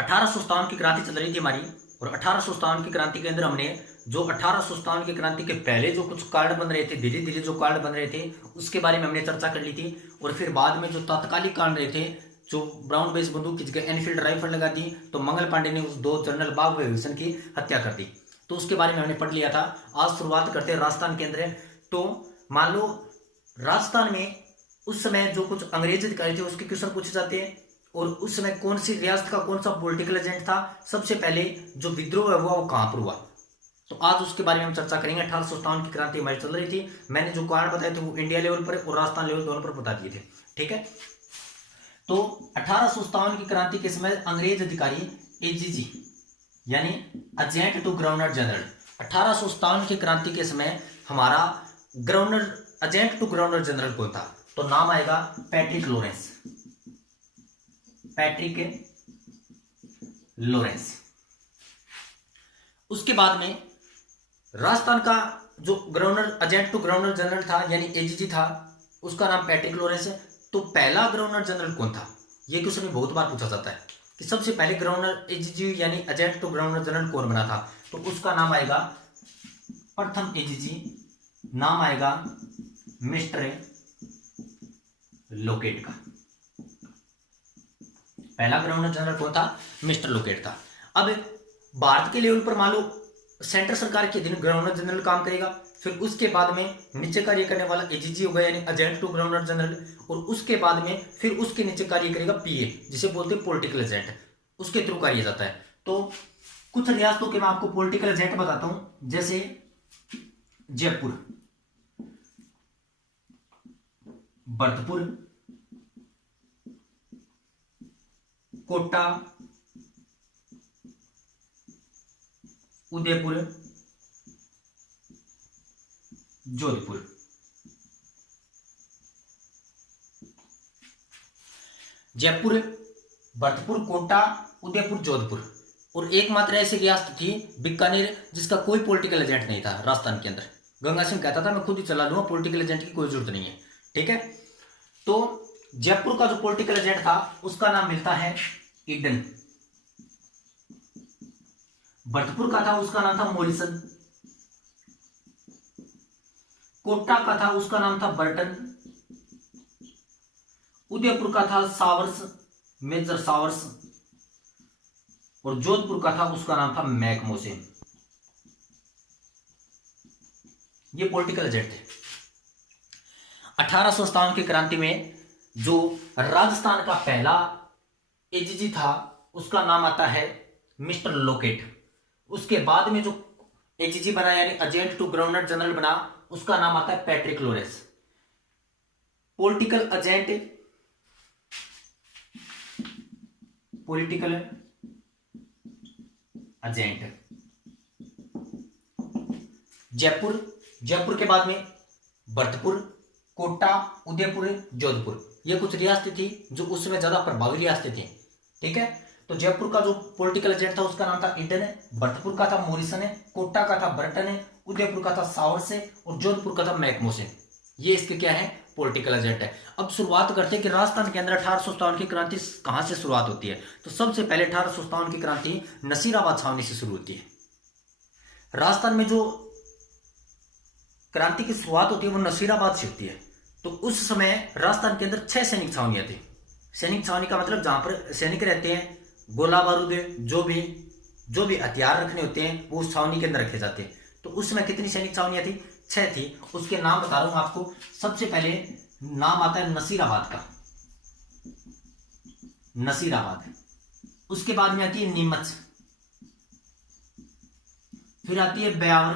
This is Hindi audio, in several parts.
1857 की क्रांति चल रही थी हमारी, और 1857 की क्रांति के अंदर हमने जो 1857 की क्रांति के पहले जो कुछ कार्ड बन रहे थे, धीरे धीरे जो कार्ड बन रहे थे उसके बारे में हमने चर्चा कर ली थी। और फिर बाद में जो तात्कालिक कांड रहे थे, जो ब्राउन बेस बंदूक की जगह एनफील्ड राइफल लगा दी, तो मंगल पांडे ने उस दो जनरल बाग विभूषण की हत्या कर दी। तो उसके बारे में हमने पढ़ लिया था। आज शुरुआत करते हैं राजस्थान के अंदर। तो मान लो राजस्थान में उस समय जो कुछ अंग्रेज अधिकारी थे उसके क्वेश्चन पूछे जाते हैं, और उस समय कौन सी रियासत का कौन सा पॉलिटिकल एजेंट था, सबसे पहले जो विद्रोह हुआ वो कहां पर हुआ। तो आज उसके बारे में हम चर्चा करेंगे। 1857 की क्रांति हमारी चल रही थी, मैंने जो कारण बताए थे वो इंडिया लेवल पर और राजस्थान लेवल दोनों पर बता दिए थे। ठीक है, तो 1857 की क्रांति के समय अंग्रेज अधिकारी एजीजी यानी एजेंट टू गवर्नर जनरल, 1857 की क्रांति के समय हमारा governor agent to governor general कौन था, तो नाम आएगा पैट्रिक लॉरेंस। Patrick Lawrence. उसके बाद में राजस्थान का जो governor agent to governor general था यानी एजीजी था, उसका नाम पैट्रिक लॉरेंस है। तो पहला गवर्नर जनरल कौन था, यह क्वेश्चन में बहुत बार पूछा जाता है कि सबसे पहले गवर्नर एजीजी यानी एजेंट टू गवर्नर जनरल कौन बना था, तो उसका नाम आएगा प्रथम एजीजी, नाम आएगा मिस्टर लोकेट का। पहला गवर्नर जनरल कौन था, मिस्टर लोकेट था। अब भारत के लेवल पर मान लो सेंट्रल सरकार के अधीन गवर्नर जनरल काम करेगा, फिर उसके बाद में नीचे कार्य करने वाला एजीजी होगा यानी एजेंट टू गवर्नर जनरल, और उसके बाद में फिर उसके नीचे कार्य करेगा पीए, जिसे बोलते हैं पॉलिटिकल एजेंट, उसके थ्रू कार्य जाता है। तो कुछ रियासतों के मैं आपको पॉलिटिकल एजेंट बताता हूं, जैसे जयपुर, भरतपुर, कोटा, उदयपुर, जोधपुर। जयपुर, भरतपुर, कोटा, उदयपुर, जोधपुर। और एकमात्र ऐसी रियासत थी बीकानेर जिसका कोई पॉलिटिकल एजेंट नहीं था राजस्थान के अंदर। गंगा सिंह कहता था मैं खुद ही चला लूंगा, पॉलिटिकल एजेंट की कोई जरूरत नहीं है। ठीक है, तो जयपुर का जो पॉलिटिकल एजेंट था उसका नाम मिलता है ईडन। भरतपुर का था उसका नाम था मॉरिसन। कोटा का था उसका नाम था बर्टन। उदयपुर का था सावर्स, मेजर सावर्स। और जोधपुर का था उसका नाम था मैकमोसेन। ये पॉलिटिकल एजेंट थे। 1857 की क्रांति में जो राजस्थान का पहला एजीजी था उसका नाम आता है मिस्टर लोकेट। उसके बाद में जो एजीजी बना यानी एजेंट टू गवर्नर जनरल बना, उसका नाम आता है Patrick Lawrence. Political agent, political agent Jaipur, Jaipur के बाद में भरतपुर, कोटा, उदयपुर, जोधपुर। ये कुछ रियासतें थी जो उस समय ज्यादा प्रभावी रियासतें थी। ठीक है, तो जयपुर का जो पॉलिटिकल एजेंट था उसका नाम था ईडन है, भरतपुर का था मॉरिसन है, कोटा का था बर्टन है, उदयपुर का था सावर्स है, और जोधपुर का था मैकमोसेन। ये इसके क्या है, पॉलिटिकल एजेंट है। अब शुरुआत करते हैं कि राजस्थान के अंदर 1857 की क्रांति कहां से शुरुआत होती है। तो सबसे पहले 1857 की क्रांति नसीराबाद छावनी से शुरू होती है। राजस्थान में जो क्रांति की शुरुआत होती है वो नसीराबाद से होती है। तो उस समय राजस्थान के अंदर 6 सैनिक छावनियां थी। सैनिक छावनी का मतलब जहां पर सैनिक रहते हैं, गोला बारूद, जो भी हथियार रखने होते हैं वो उस छावनी के अंदर रखे जाते हैं। तो उस समय कितनी सैनिक छावनियां थी, 6 थी। उसके नाम बता रहा हूं आपको। सबसे पहले नाम आता है नसीराबाद का, नसीराबाद। उसके बाद में आती है नीमच, फिर आती है ब्यावर,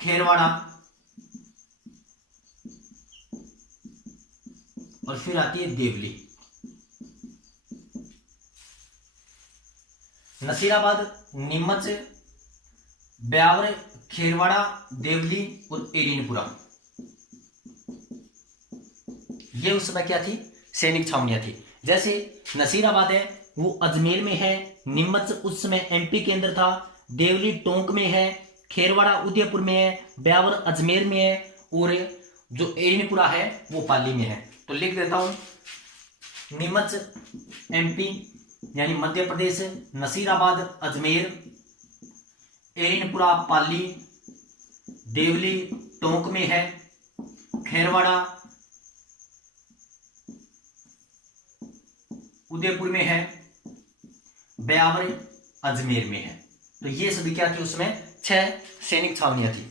खेरवाड़ा, और फिर आती है देवली। नसीराबाद, नीमच, ब्यावर, खेरवाड़ा, देवली और एरिनपुरा, ये उस समय क्या थी, सैनिक छावनियां थी। जैसे नसीराबाद है वो अजमेर में है, नीमच उस समय एमपी के अंदर था, देवली टोंक में है, खेरवाड़ा उदयपुर में है, ब्यावर अजमेर में है, और जो एरिनपुरा है वो पाली में है। तो लिख देता हूं नीमच, MP यानी मध्य प्रदेश, नसीराबाद अजमेर, एरिनपुरा पाली, देवली टोंक में है, खेरवाड़ा उदयपुर में है, ब्यावर अजमेर में है। तो ये सभी क्या थी, उसमें 6 सैनिक छावनियां थी।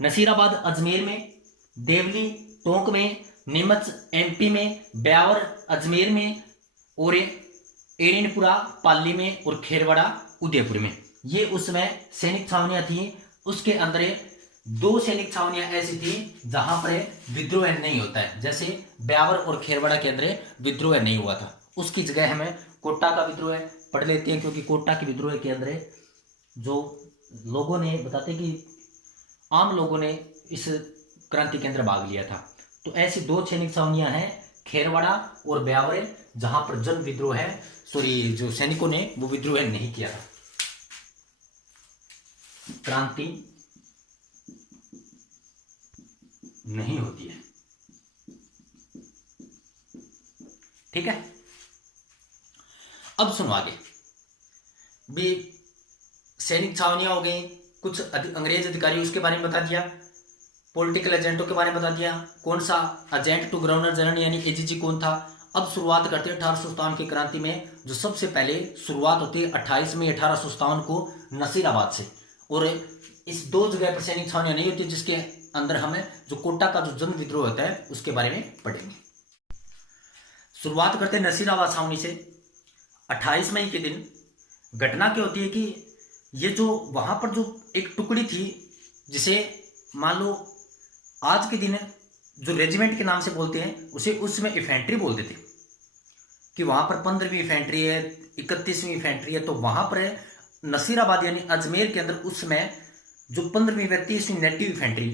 नसीराबाद अजमेर में, देवली टोंक में, नीमच MP में, ब्यावर अजमेर में और एरिनपुरा पाली में और खेरवाड़ा उदयपुर में, ये उसमें सैनिक छावनियां थी। उसके अंदर 2 सैनिक छावनियां ऐसी थी जहां पर विद्रोह नहीं होता है, जैसे ब्यावर और खेरवाड़ा के अंदर विद्रोह नहीं हुआ था। उसकी जगह हमें कोटा का विद्रोह पढ़ लेते हैं, क्योंकि कोटा के विद्रोह के अंदर जो लोगों ने बताते कि आम लोगों ने इस क्रांति के अंदर भाग लिया था। तो ऐसी 2 सैनिक छावनियां हैं, खेरवाड़ा और ब्यावर, जहां पर जन विद्रोह है, सॉरी जो सैनिकों ने वो विद्रोह नहीं किया था। क्रांति नहीं होती है, ठीक है। अब सुनो आगे भी, सैनिक छावनियां हो गई, कुछ अंग्रेज अधिकारी उसके बारे में बता दिया, पॉलिटिकल एजेंटों के बारे में बता दिया, कौन सा एजेंट टू गवर्नर जनरल यानी AGG कौन था। अब शुरुआत करते हैं 1857 की क्रांति में। जो सबसे पहले शुरुआत होती है 28 मई 1857 को नसीराबाद से, और इस 2 जगह पर सैनिक छावनियां नहीं होती, जिसके अंदर हमें जो कोटा का जो जन विद्रोह होता है उसके बारे में पढ़ेंगे। शुरुआत करते हैं नसीराबाद छावनी से। 28 मई के दिन घटना क्या होती है कि ये जो वहां पर जो एक टुकड़ी थी, जिसे मान लो आज के दिन जो रेजिमेंट के नाम से बोलते हैं, उसे उसमें इन्फेंट्री बोलते थे, कि वहां पर 15वीं इन्फेंट्री है, 31वीं इन्फेंट्री है। तो वहां पर नसीराबाद यानी अजमेर के अंदर उस समय जो 15वीं व्यक्ति इसमें नेटिव इन्फेंट्री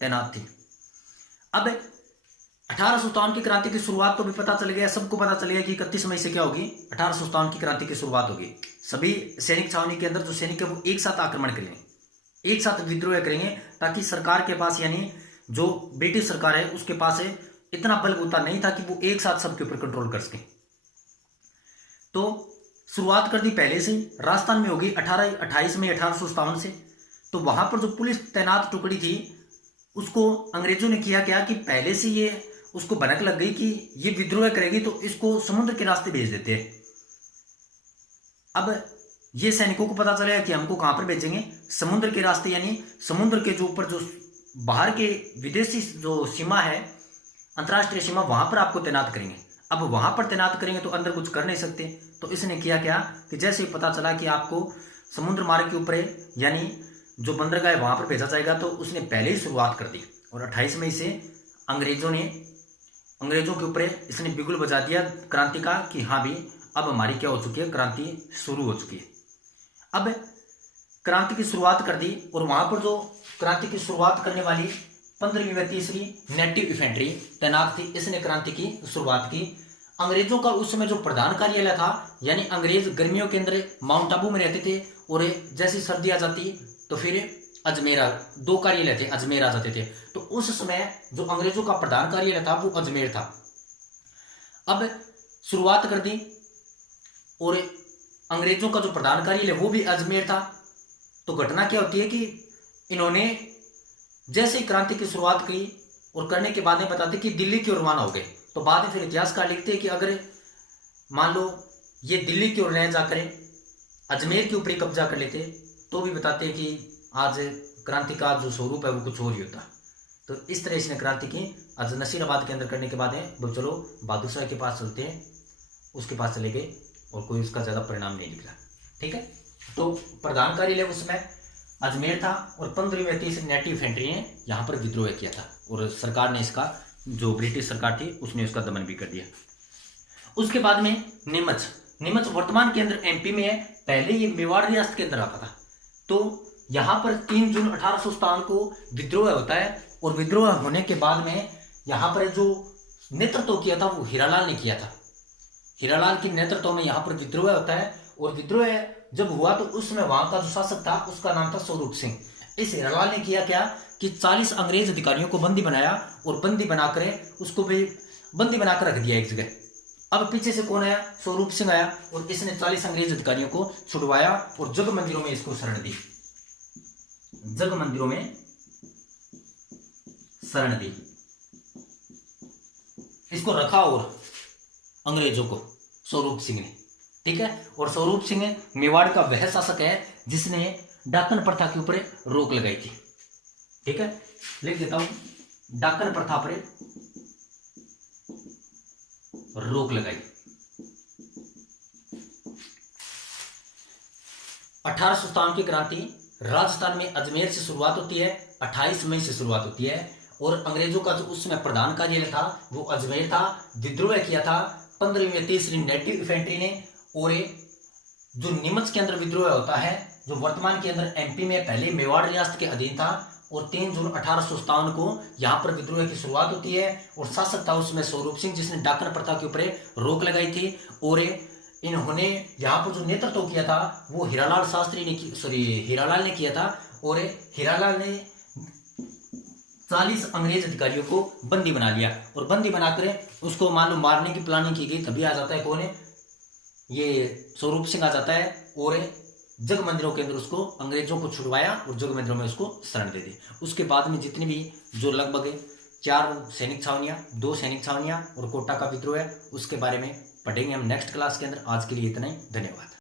तैनात थी। अब 1857 की क्रांति की शुरुआत तो भी पता चल गया, सबको पता चल गया कि 31 मई से क्या होगी, 1857 की क्रांति की शुरुआत होगी। सभी सैनिक छावनी के अंदर जो सैनिक है वो एक साथ आक्रमण करेंगे, एक साथ विद्रोह करेंगे, ताकि सरकार के पास यानी जो ब्रिटिश सरकार है उसके पास इतना बलबूता नहीं था कि वो एक साथ सबके ऊपर कंट्रोल कर सके। तो शुरुआत कर दी पहले से, राजस्थान में होगी 28 मई 1857 से। तो वहां पर जो पुलिस तैनात टुकड़ी थी उसको अंग्रेजों ने किया क्या कि पहले से ये उसको भनक लग गई कि ये विद्रोह करेगी तो इसको समुद्र के रास्ते भेज देते हैं। अब ये सैनिकों को पता चलेगा कि हमको कहां पर भेजेंगे, समुद्र के रास्ते, यानी समुद्र के जो ऊपर जो बाहर के विदेशी जो सीमा है, अंतर्राष्ट्रीय सीमा, वहां पर आपको तैनात करेंगे। अब वहां पर तैनात करेंगे तो अंदर कुछ कर नहीं सकते। तो इसने किया क्या कि जैसे ही पता चला कि आपको समुद्र मार्ग के ऊपर यानी जो बंदरगाह है वहां पर भेजा जाएगा, तो उसने पहले ही शुरुआत कर दी। और 28 मई से अंग्रेजों के ऊपर इसने बिगुल बजा दिया क्रांति का कि हाँ भी अब हमारी क्या हो चुकी है, क्रांति शुरू हो चुकी है। अब क्रांति की शुरुआत कर दी, और वहां पर जो क्रांति की शुरुआत करने वाली 15वीं व 30वीं नेटिव इन्फेंट्री तैनात थी, इसने क्रांति की शुरुआत की। अंग्रेजों का उस समय जो प्रधान कार्यालय था, यानी अंग्रेज गर्मियों के अंदर माउंट आबू में रहते थे, और जैसी सर्दी आ जाती तो फिर अजमेर, 2 कार्यालय थे, अजमेर आ जाते थे। तो उस समय जो अंग्रेजों का प्रधान कार्यालय था वो अजमेर था। अब शुरुआत कर दी, और अंग्रेजों का जो प्रधान कार्यालय वो भी अजमेर था। तो घटना क्या होती है कि इन्होंने जैसे ही क्रांति की शुरुआत की और करने के बाद में बताते कि दिल्ली की ओर रवाना हो गए। तो बाद में फिर इतिहासकार लिखते हैं कि अगर मान लो ये दिल्ली की ओर न जाकर अजमेर के ऊपर ही कब्जा कर लेते तो भी बताते हैं कि आज क्रांति का जो स्वरूप है वो कुछ और ही होता। तो इस तरह इसने क्रांति की आज नसीराबाद के अंदर करने के बाद है वो चलो बहादुर शाह के पास चलते हैं, उसके पास चले गए और कोई उसका ज़्यादा परिणाम नहीं निकला। ठीक है, तो प्रधान कार्यालय उसमें अजमेर था और 15वीं व 30वीं नेटिव इन्फेंट्री ने यहाँ पर विद्रोह किया था और सरकार ने इसका, जो ब्रिटिश सरकार थी उसने उसका दमन भी कर दिया। उसके बाद में नीमच वर्तमान के अंदर एमपी में है, पहले ये मेवाड़ रियासत के अंदर आता था। तो यहाँ पर 3 जून 1857 को विद्रोह होता है और विद्रोह होने के बाद में यहाँ पर जो नेतृत्व किया था वो हीरालाल ने किया था। हीरालाल के नेतृत्व में यहाँ पर विद्रोह होता है और विद्रोह जब हुआ तो उसमें वहां का जो शासक था उसका नाम था स्वरूप सिंह। इस हीरालाल ने किया क्या कि 40 अंग्रेज अधिकारियों को बंदी बनाया और बंदी बनाकर उसको भी बंदी बनाकर रख दिया एक जगह। अब पीछे से कौन आया? स्वरूप सिंह आया और इसने 40 अंग्रेज अधिकारियों को छुड़वाया और जग मंदिरों में इसको शरण दी, जग मंदिरों में शरण दी, इसको रखा और अंग्रेजों को स्वरूप सिंह ने, ठीक है। और स्वरूप सिंह मेवाड़ का वह शासक है जिसने डाकन प्रथा के ऊपर रोक लगाई थी, ठीक है। लिख देता हूं, डाकन प्रथा पर रोक लगाई। 1857 की क्रांति राजस्थान में अजमेर से शुरुआत होती है, 28 मई से शुरुआत होती है और अंग्रेजों का जो उस समय प्रधान कार्यालय था वो अजमेर था। विद्रोह किया था 15वीं या 30वीं नेटिव इन्फेंट्री ने। और जो नीमच के अंदर विद्रोह होता है, जो वर्तमान के अंदर एमपी में पहले मेवाड़ रियासत के अधीन था, और 3 जून 1857 को यहाँ पर विद्रोह की शुरुआत होती है और शासक था उसमें स्वरूप सिंह जिसने डाकन प्रथा के ऊपर रोक लगाई थी। और इन्होंने यहाँ पर जो नेतृत्व किया था वो हीरालाल शास्त्री ने हीरालाल ने किया था। और हीरालाल ने 40 अंग्रेज अधिकारियों को बंदी बना लिया और बंदी बनाकर उसको मालूम मारने की प्लानिंग की गई। तभी आ जाता है कौन है? ये स्वरूप सिंह आ जाता है और जग मंदिरों के अंदर उसको अंग्रेजों को छुड़वाया और जग मंदिरों में उसको शरण दे दी। उसके बाद में जितनी भी जो लगभग 4 सैनिक छावनियां, 2 सैनिक छावनियां और कोटा का विद्रोह है, उसके बारे में पढ़ेंगे हम नेक्स्ट क्लास के अंदर। आज के लिए इतना ही, धन्यवाद।